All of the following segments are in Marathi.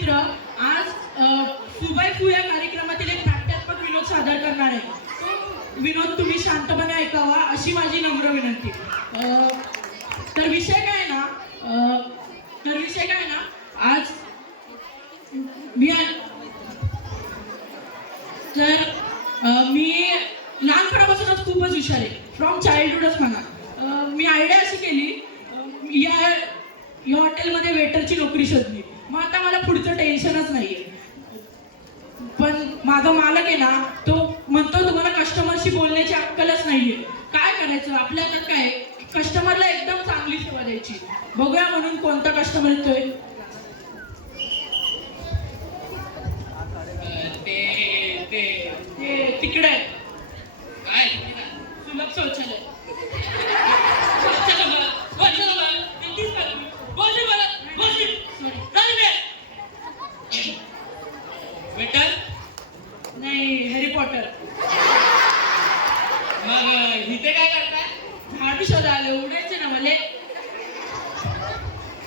मित्र आज फुबाई फू या कार्यक्रमातील एक नाट्यात्मक विनोद सादर करणार आहे. तो विनोद तुम्ही शांतपणे ऐकावा अशी माझी नम्र विनंती. तर विषय काय ना आज मी लहानपणापासूनच खूपच हुशार आहे. फ्रॉम चाइल्डहुडच म्हणा. मी आयडिया अशी केली या हॉटेलमध्ये वेटरची नोकरी शोधली. मग आता मला पुढचं टेन्शनच नाहीये. पण माझा मालक आहे ना, तो म्हणतो तुम्हाला कस्टमरशी बोलण्याची अक्कलच नाहीये. काय करायचं, आपल्या हातात काय, कस्टमरला एकदम चांगली सेवा द्यायची. बघूया म्हणून कोणता कस्टमर येतोय. तिकडे काय सुलभ शौचालय. वेटर नाही, हॅरी पॉटर. मग इथे काय करताय? झाडू शोधा आले. उडायचे ना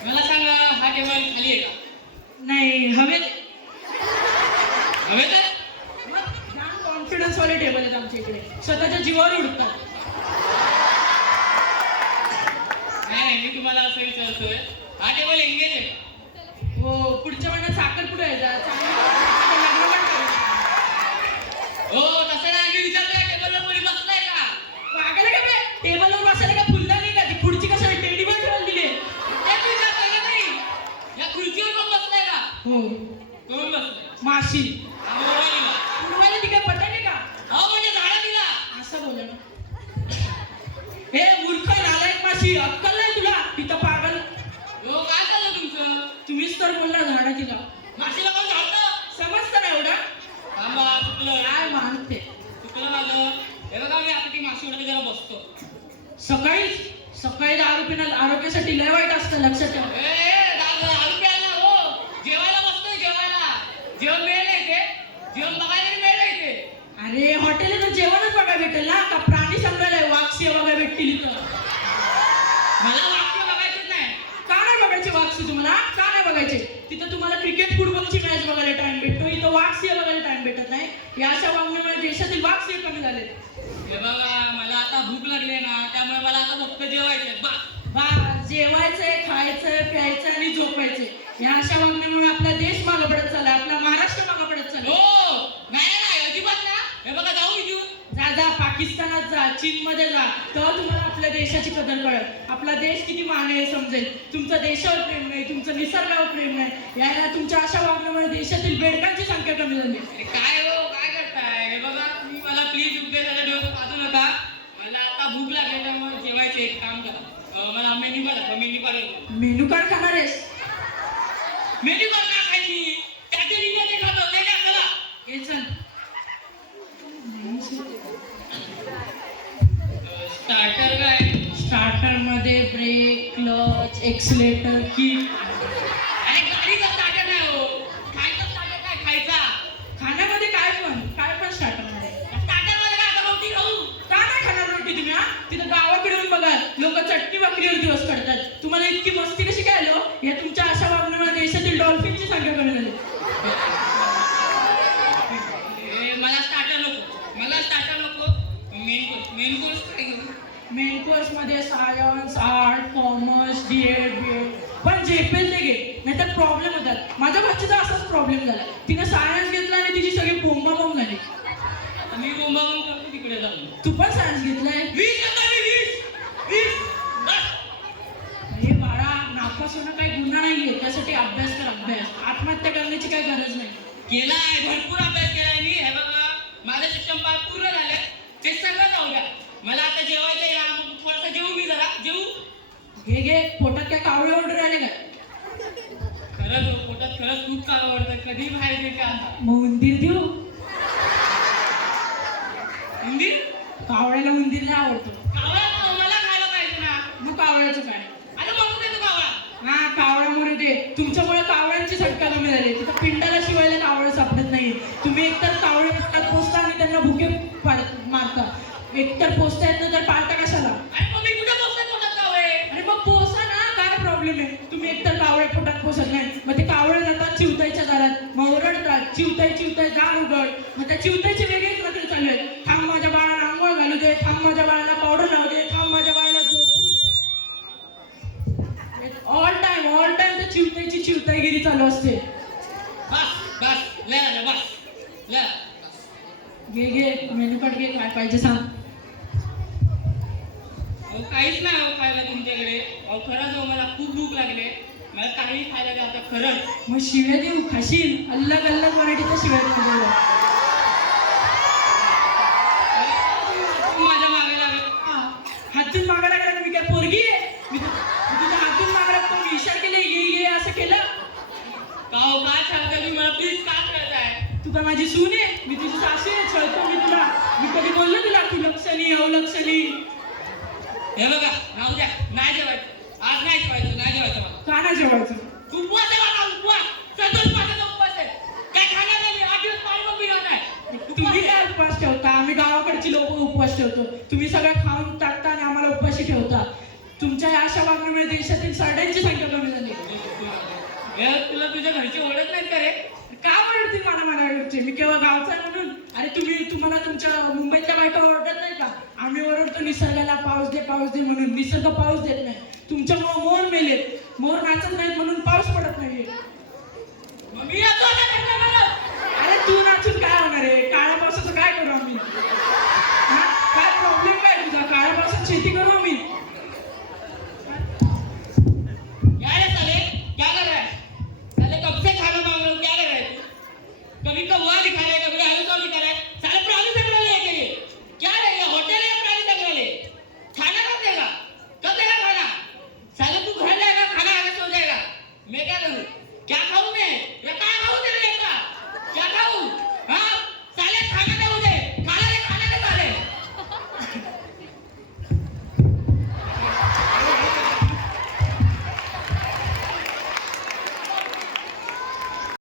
मला सांगा, हा टेबल खाली आहे का? नाही, हवेत. हवे तर कॉन्फिडन्स वाले टेबल आहेत आमच्या इकडे. स्वतःच्या जीवावर उडतात. नाही, मी तुम्हाला असं विचारतोय, हा टेबल एंगेज आहे? हो, पुढच्या महिन्यात साखरपुडा आहे. हो, तसं नाही. मी विचारतोय टेबलवर कोणी बसलाय का? पागल का बे? टेबलवर बसायला का फुलदा नाही का? ती खुर्ची कशाला टेडी वर ठेवून दिली? ते विचारतोय का नाही? या खुर्चीवर कोण बसलाय का? हो, कोण बसलाय? माशी. तुम्हाला ती काय पता नाही का? अहो, म्हणजे झाडा दिला असं बोला ना. हे मूर्ख नालायक माशी, अक्कल नाही तुला? तिथं पागल. हो, काय झालं तुमचं? तुम्हीच तर बोलला झाडा तिला. माशीला कोण झाडतं? समजतं ना एवढा? थांबा, चुकलं. काय मानते? चुकलं माझं. हे बघा, मी आता ती माशी उडते जरा बसतो. सकाळी दारू पिणं आरोग्यासाठी लय वाईट असतं, लक्षात ठेवा. दारू प्यायला हो, जेवायला बसतोय. जेवण मिळेल इथे, जेवण बघायला मिळेल इथे. अरे हॉटेल तर जेवणच बघायला भेटेल ना, का प्राणी संग्रहालय वाक्षी बघायला भेटतील इथं? मला वाक्य बघायचंच नाही. का नाही बघायचे वाक्षी तुम्हाला? का नाही बघायचे? तिथं तुम्हाला क्रिकेट फुटबॉलची मॅच बघायला टाइम भेटतो, इथं वाक्षी बघायला टाइम भेटत नाही. या अशा वागण्यामुळे देशातील वाक्षी कमी झाले. हे बघा, मला आता भूक लागली ना, त्यामुळे मला आता फक्त जेवायचंय. जेवायचंय, खायचंय, प्यायचंय आणि झोपायचंय. या अशा वागण्यामुळे आपला देश मागं पडत चाललाय, आपला महाराष्ट्र मागं पडत चाललाय. हो, नाही, अजिबात ना. हे बघा, जाऊ इथून. जा, पाकिस्तानात जा, चीनमध्ये जा, तेव्हा तुम्हाला आपल्या देशाची कदर कळेल. आपला देश किती मान आहे समजेल. तुमचं देशावर प्रेम नाही, तुमचं निसर्गावर प्रेम नाही. याला तुमच्या अशा वागण्यामुळे देशातील बेडकांची संख्या कमी झाली. काय हो, काय करताय? हे बघा, तुम्ही मला प्लीज उपदेशाचा डोकं पाजू नका. मला आता भूक लागली, त्यामुळे जेवायचं. एक काम करा, मला मेन्यू कार्ड मेनू कार्ड खाणार आहेस? मेन्यू कार्ड का खायची? त्याची लिहिलं ते खातो नाही का? चला हे चल. स्टार्टर काय? स्टार्टर मध्ये ब्रेक, क्लच, एक्सिलेटर, की. अरे गाडीचा स्टार्टर नाही हो, खायचा स्टार्टर. काय खायचा? खाण्यामध्ये काय पण स्टार्टर मध्ये. स्टार्टर मध्ये काय आता रोटी खाऊ? का नाही खाणार रोटी तुम्ही? तिथं गावाकडे येऊन बघा, लोक चटणी भाकरीवर दिवस काढतात. तुम्हाला इतकी मस्ती कशी काय आलो? या तुमच्या अशा वागण्यामुळे देशातील डॉल्फिनची संख्या कमी झाली. मला स्टार्टर नको. मेन कोर्स काय घेऊ? मेन कोर्स मध्ये सायन्स, आर्ट, कॉमर्स, डीएड, पण झेपेल ते घे, नाहीतर प्रॉब्लेम होतात. माझ्या भाचीचा असाच प्रॉब्लेम झाला. तिने सायन्स घेतला आणि तिची सगळी बोंबाबोंब झाली. मी बोंबाबोंब करतो तिकडे जाऊन. तू पण सायन्स घेतलाय? 20 हे बाळा, नापास होणं काही गुन्हा नाहीये. त्यासाठी अभ्यास कर, अभ्यास. आत्महत्या करण्याची काही गरज नाही. केलाय, भरपूर अभ्यास केलाय मी. हे बघा, माझं शिक्षण पूर्ण झालंय. ते सगळं जाऊ द्या. मला आता जेवायचंय ना, मग थोडंसं जेवू. मी जरा जेवू. घे, पोटात काय कावळे ऑर्डर आले का? खरंच हो, पोटात खरंच खूप चांगलं वाटतं. कधी बाहेर गेले का? मग उंदीर देऊ? उंदीर? कावळ्याला उंदीर नाही आवडतो. कावळा मला खायला पाहिजे ना. मग कावळ्याचं काय? आता म्हणून देतो कावळा. हा, कावळ्यामुळे ते तुमच्यामुळे कावळ्यांची संख्या कमी झाली. तिथं पिंडाला शिवायला कावळे सापडत नाही. तुम्ही एकतर कावळे पोचता आणि त्यांना भुके मारता. एकतर पोचता येत नाही तर पाळता कशाला? अरे मग मी कुठे पोचते पोटात कावळे? अरे मग पोचा ना, काय प्रॉब्लेम आहे? तुम्ही एकतर कावळे पोटात पोसत नाही, मग ते कावळे जातात चिवताईच्या दारात, मग ओरडतात चिवताई दार उघड. मग त्या चिवताईचे वेगळेच नखरे चालू आहेत. थांब माझ्या बाळाला आंघोळ घालू दे, थांब माझ्या बाळाला पावडर लावू दे, थांब माझ्या बाळाला झोपू दे. ऑल टाइम त्या चिवताईची चिवताईगिरी चालू असते. बस बस ले आलं, बस ले आलं. घे मेनू कार्ड घे, काय पाहिजे सांग. अहो काहीच नाही हो खायला तुमच्याकडे. अहो खरंच हो, मला खूप भूक लागले. मला काही खायला द्या आता खरंच. मग शिव्या देऊ खाशील? अल्लग अल्लग मराठीच्या शिव्या देऊ. माझ्या मागे लागले. हातून मागायला लागला, मी काय पोरगी आहे? मी तुझ्या हातून मागायला तर मी इशारा केले, ये असं केलं. का हो काय छळता तुम्ही मला? प्लीज का छळताय? तू काय माझी सून आहे? मी तुझी सासू आहे, छळतो मी तुला? मी कधी बोललो तुला तू लक्षणी अवलक्षणी? हे बघा राहू द्या, नाही जेवायचं आज, नाही जेवायचं, नाही जेवायचं मला. का नाही जेवायचं? उपवास आहे माझा, उपवास. संतोष माझा उपवास आहे. काय खाणार नाही मी, 8 दिवस पाणी पण पिणार नाही. तुम्ही काय उपवास ठेवता? आम्ही गावाकडची लोक उपवास ठेवतो. तुम्ही सगळं खाऊन टाकता आणि आम्हाला उपाशी ठेवता. तुमच्या या अशा वागण्यामुळे देशातील सरड्यांची संख्या कमी झाली. हे तुला तुझ्या घरची ओळख नाहीत का रे? का ओरडतील मला मी केव्हा गावचा आहे म्हणून? अरे तुम्हाला तुमच्या मुंबईतल्या बायका ओरडत नाही का? आम्ही ओरडतो निसर्गाला पाऊस दे म्हणून. निसर्ग पाऊस देत नाही. तुमच्यामुळे मोर मेले, मोर नाचत नाहीत म्हणून पाऊस पडत नाहीये.